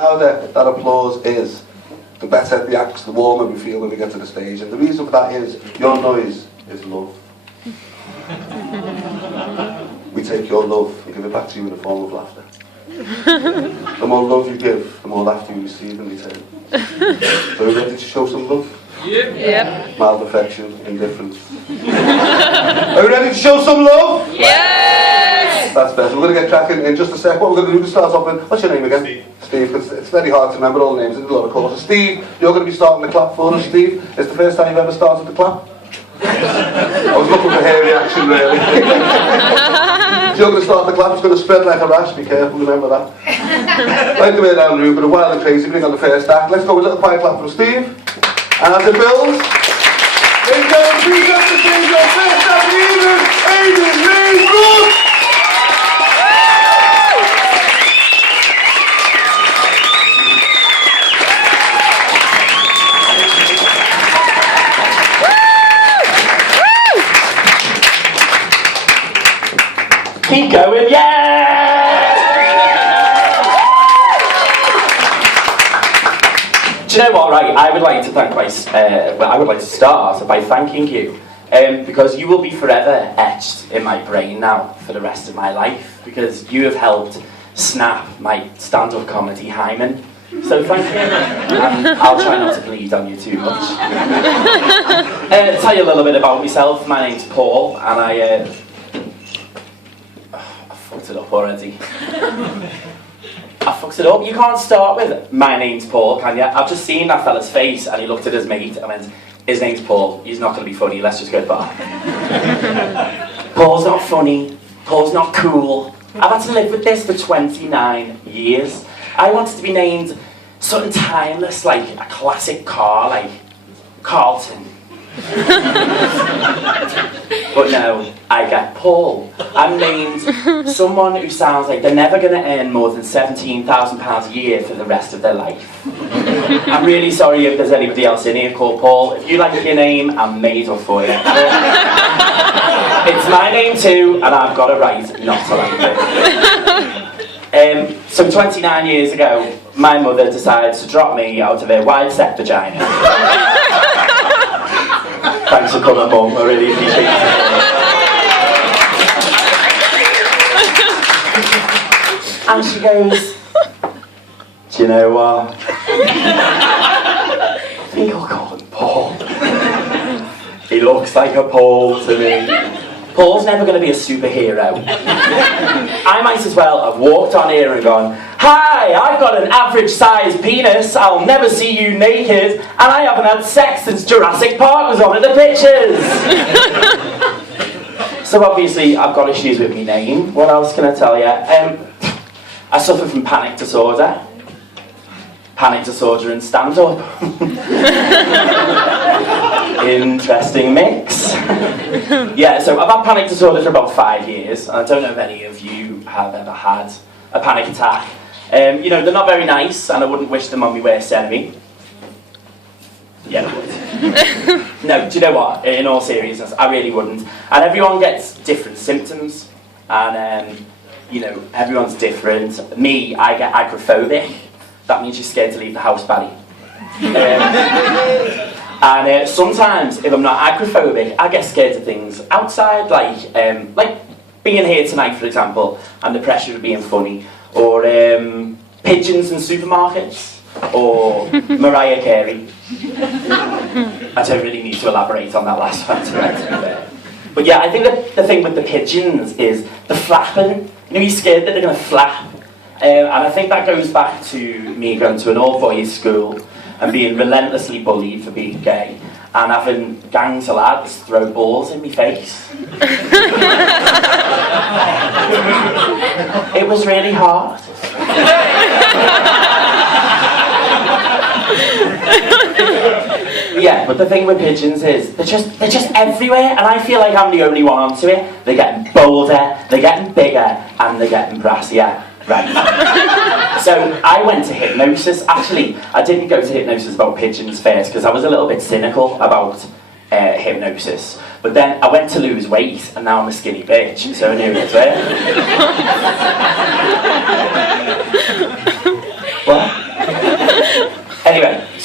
louder that applause is, the better the acts, the warmer we feel when we get to the stage. And the reason for that is your noise is love. We take your love and give it back to you in the form of laughter. The more love you give, the more laughter you receive in return. So are you ready to show some love? Yep. Mild affection, indifference. Are you ready to show some love? Yes! That's best. We're going to get cracking in just a sec. What we're going to do to start off with, what's your name again? Steve, because it's very hard to remember all the names. There's a lot of courses. Steve, you're going to be starting the clap for us, Steve. It's the first time you've ever started the clap? I was looking for hair reaction, really. So you're going to start the clap, it's going to spread like a rash, be careful, remember that. Right the way down the room, but a wild and crazy, bring on the first act. Let's go with a little quiet clap from Steve. And as it builds, ladies and gentlemen, please have to change your first act, Aidan Ray Brooks! Keep going, yeah! Do you know what, right, I would like to thank I would like to start by thanking you, because you will be forever etched in my brain now for the rest of my life, because you have helped snap my stand-up comedy hymen. So thank you, and I'll try not to bleed on you too much. Tell you a little bit about myself. My name's Paul, and I fucked it up already. I fucked it up. You can't start with "my name's Paul," can you? I've just seen that fella's face and he looked at his mate and went, "His name's Paul, he's not going to be funny, let's just go back." Paul's not funny, Paul's not cool. I've had to live with this for 29 years. I wanted to be named something timeless, like a classic car, like Carlton. But no, I get Paul. I'm named someone who sounds like they're never going to earn more than £17,000 a year for the rest of their life. I'm really sorry if there's anybody else in here called Paul. If you like your name, I'm made up for you. It's my name too, and I've got a right not to like it. So 29 years ago, my mother decided to drop me out of her wide-set vagina. Thanks for coming, Mum, I really appreciate it. And she goes, "Do you know what? I think I'll call him Paul. He looks like a Paul to me. Paul's never going to be a superhero." I might as well have walked on here and gone, "Hi, I've got an average-sized penis, I'll never see you naked, and I haven't had sex since Jurassic Park was on at the pictures." So obviously I've got issues with my name. What else can I tell you? I suffer from panic disorder. Panic disorder and stand-up. Interesting mix. Yeah, so I've had panic disorder for about 5 years, and I don't know if any of you have ever had a panic attack. You know, they're not very nice, and I wouldn't wish them on my worst enemy. Yeah, I would. No, do you know what? In all seriousness, I really wouldn't. And everyone gets different symptoms, and you know, everyone's different. Me, I get agoraphobic. That means you're scared to leave the house, Barry. And sometimes, if I'm not agoraphobic, I get scared of things outside, like being here tonight, for example, and the pressure of being funny, or pigeons in supermarkets, or Mariah Carey. I don't really need to elaborate on that last one, to be fair. But yeah, I think the thing with the pigeons is the flapping. You know, you're scared that they're going to flap. And I think that goes back to me going to an all-boys school and being relentlessly bullied for being gay, and having gangs of lads throw balls in my face. It was really hard. Yeah, but the thing with pigeons is they're just everywhere, and I feel like I'm the only one onto it. They're getting bolder, they're getting bigger, and they're getting brassier. Right. So I went to hypnosis. Actually, I didn't go to hypnosis about pigeons first because I was a little bit cynical about hypnosis. But then I went to lose weight, and now I'm a skinny bitch, so I knew it was it. What?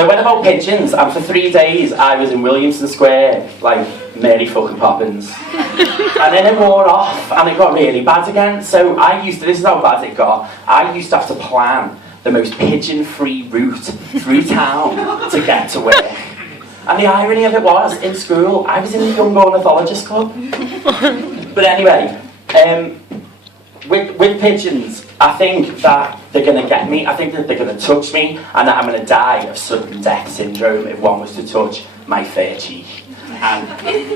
So I went about pigeons, and for 3 days I was in Williamson Square, like Mary fucking Poppins. And then it wore off, and it got really bad again. So this is how bad it got, I used to have to plan the most pigeon-free route through town to get to work. And the irony of it was, in school, I was in the Young Ornithologist Club. But anyway, with pigeons, I think that they're going to get me, I think that they're going to touch me, and that I'm going to die of sudden death syndrome if one was to touch my fair cheek. And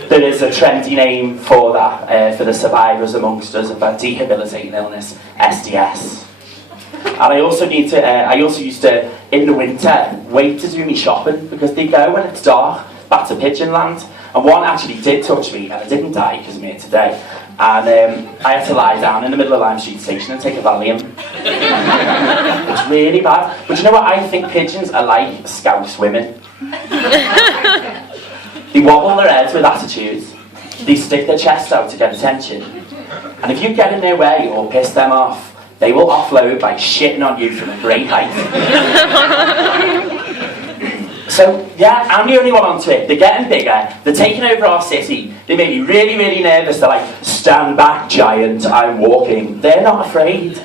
there is a trendy name for that, for the survivors amongst us of a debilitating illness, SDS. And I also used to, in the winter, wait to do me shopping, because they go when it's dark, back to pigeon land. And one actually did touch me, and I didn't die because I'm here today. And I had to lie down in the middle of Lime Street Station and take a Valium. It's really bad. But you know what? I think pigeons are like Scouse women. They wobble their heads with attitudes. They stick their chests out to get attention. And if you get in their way or piss them off, they will offload by shitting on you from a great height. So, yeah, I'm the only one onto it. They're getting bigger. They're taking over our city. They make me really, really nervous. They're like, stand back, giant, I'm walking. They're not afraid.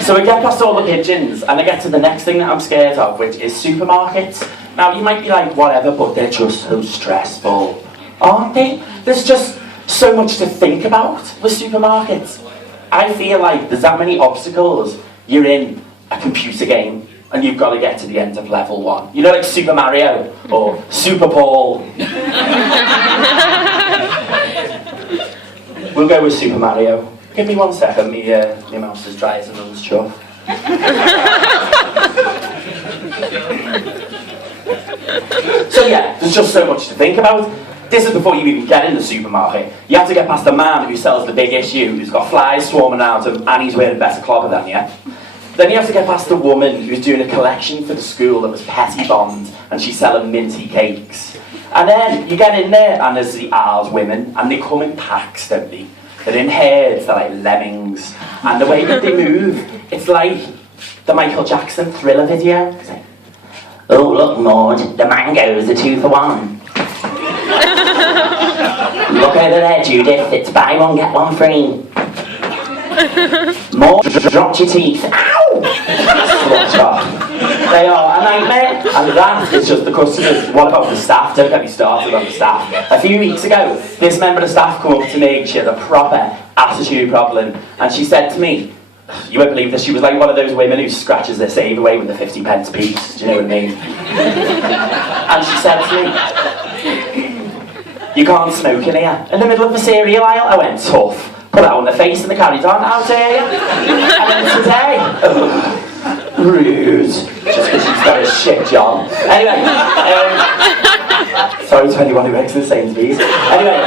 So I get past all the pigeons, and I get to the next thing that I'm scared of, which is supermarkets. Now, you might be like, whatever, but they're just so stressful, aren't they? There's just so much to think about with supermarkets. I feel like there's that many obstacles. You're in a computer game, and you've got to get to the end of level 1. You know, like Super Mario, or Super Paul. We'll go with Super Mario. Give me 1 second, my mouse is dry as a nun's chuff. So yeah, there's just so much to think about. This is before you even get in the supermarket. You have to get past the man who sells the big issue, who's got flies swarming around him, and he's wearing better clobber than you. Then you have to get past the woman who's doing a collection for the school that was petty bombed, and she's selling minty cakes. And then you get in there, and there's the R's women, and they come in packs, don't they? They're in herds, they're like lemmings. And the way that they move, it's like the Michael Jackson Thriller video. It's like, oh look Maud, the mangoes are 2 for 1. Look over there Judith, it's buy one get one free. Maud, dropped your teeth. Ow! They are a nightmare, and that is just the customers. What about the staff? Don't get me started on the staff. A few weeks ago, this member of staff came up to me. She had a proper attitude problem, and she said to me, you won't believe this, she was like one of those women who scratches their save away with a 50p piece, do you know what I mean? And she said to me, you can't smoke in here. In the middle of the cereal aisle, I went tough. Put that on the face and they carried on, how dare you? And then today, rude. Just because she's got a shit job. Anyway, sorry to anyone who works in the Sainsbury's. Anyway,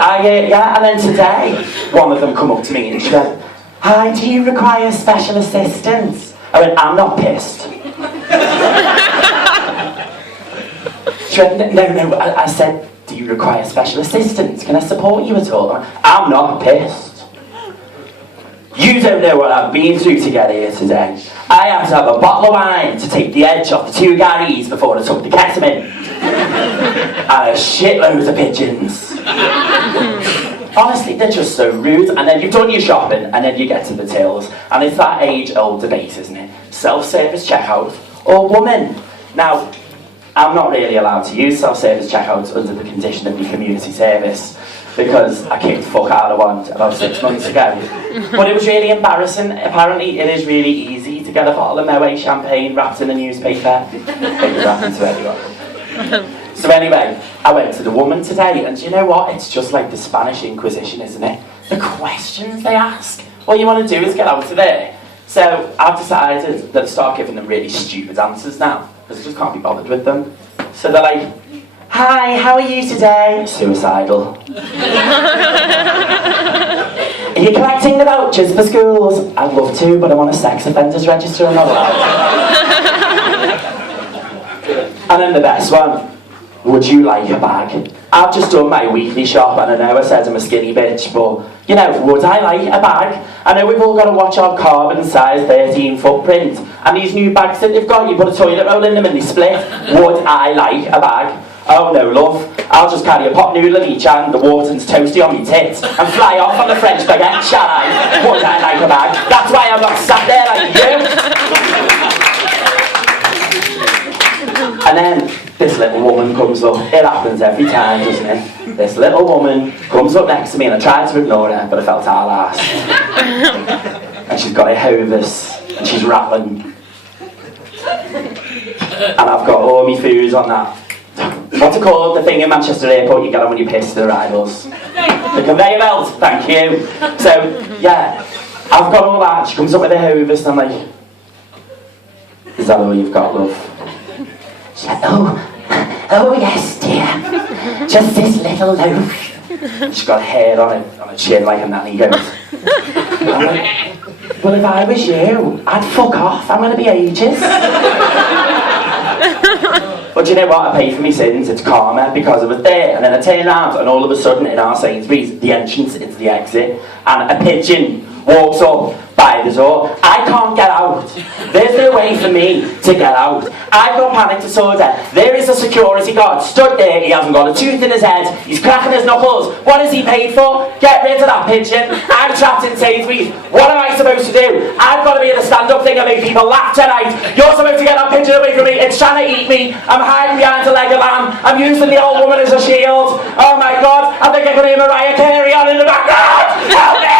and then today, one of them come up to me and she went, hi, do you require special assistance? I went, I'm not pissed. She went, no, I said, do you require special assistance? Can I support you at all? I'm not pissed. You don't know what I've been through to get here today. I had to have a bottle of wine to take the edge off the 2 Garys before I took the ketamine. And a shitload of pigeons. Honestly, they're just so rude. And then you've done your shopping, and then you get to the tills. And it's that age-old debate, isn't it? Self-service checkout or woman? Now, I'm not really allowed to use self-service checkouts under the condition of the community service because I kicked the fuck out of one about 6 months ago. But it was really embarrassing. Apparently it is really easy to get a bottle of Moet champagne wrapped in a newspaper. It was happened to everyone. So anyway, I went to the woman today, and do you know what? It's just like the Spanish Inquisition, isn't it? The questions they ask. All you want to do is get out of there. So I've decided that I start giving them really stupid answers now, because I just can't be bothered with them. So they're like, hi, how are you today? Suicidal. Are you collecting the vouchers for schools? I'd love to, but I'm on a sex offenders register and all that. And then the best one, would you like a bag? I've just done my weekly shop, and I know I said I'm a skinny bitch, but, you know, would I like a bag? I know we've all got to watch our carbon size 13 footprint, And these new bags that they've got, you put a toilet roll in them and they split. Would I like a bag? Oh no, love. I'll just carry a pot noodle in each hand, the Wharton's toasty on me tits, and fly off on the French baguette, shall I? Would I like a bag? That's why I'm not sat there like you. And then this little woman comes up. It happens every time, doesn't it? This little woman comes up next to me, and I tried to ignore her, but I felt our last. And she's got a Hovis, and she's rattling. And I've got all my food on that. What's it called? The thing in Manchester Airport you get on when you piss the arrivals. The conveyor belt, thank you. So, yeah, I've got all that. She comes up with a Hovis, and I'm like, is that all you've got, love? She's like, oh yes, dear. Just this little loaf. She's got hair on her chin like a nanny goat. I'm like, well, if I was you, I'd fuck off. I'm going to be ages. But you know what? I pay for my sins. It's karma, because I was there, and then I turned around, and all of a sudden, in our Sainsbury's, the entrance into the exit, and a pigeon walks up by the door. I can't get out. There's no way for me to get out. I've got panic disorder. There is a security guard stood there. He hasn't got a tooth in his head. He's cracking his knuckles. What is he paid for? Get rid of that pigeon. I'm trapped in Sainsbury's. What am I supposed to do? I've got to be in a stand-up thing and make people laugh tonight. You're supposed to get that pigeon away from me. It's trying to eat me. I'm hiding behind a leg of lamb. I'm using the old woman as a shield. Oh my God. I think I can hear Mariah Carey on in the background. Help me!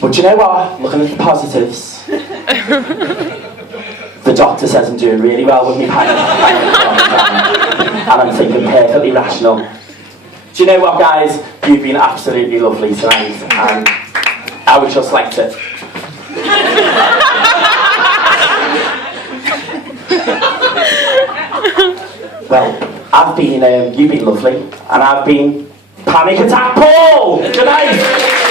But you know what? Looking at the positives, the doctor says I'm doing really well with me panic, and I'm thinking perfectly rational. Do you know what, guys? You've been absolutely lovely tonight, and I would just like to... Well, I've been, you've been lovely, and I've been Panic Attack Paul! Good night!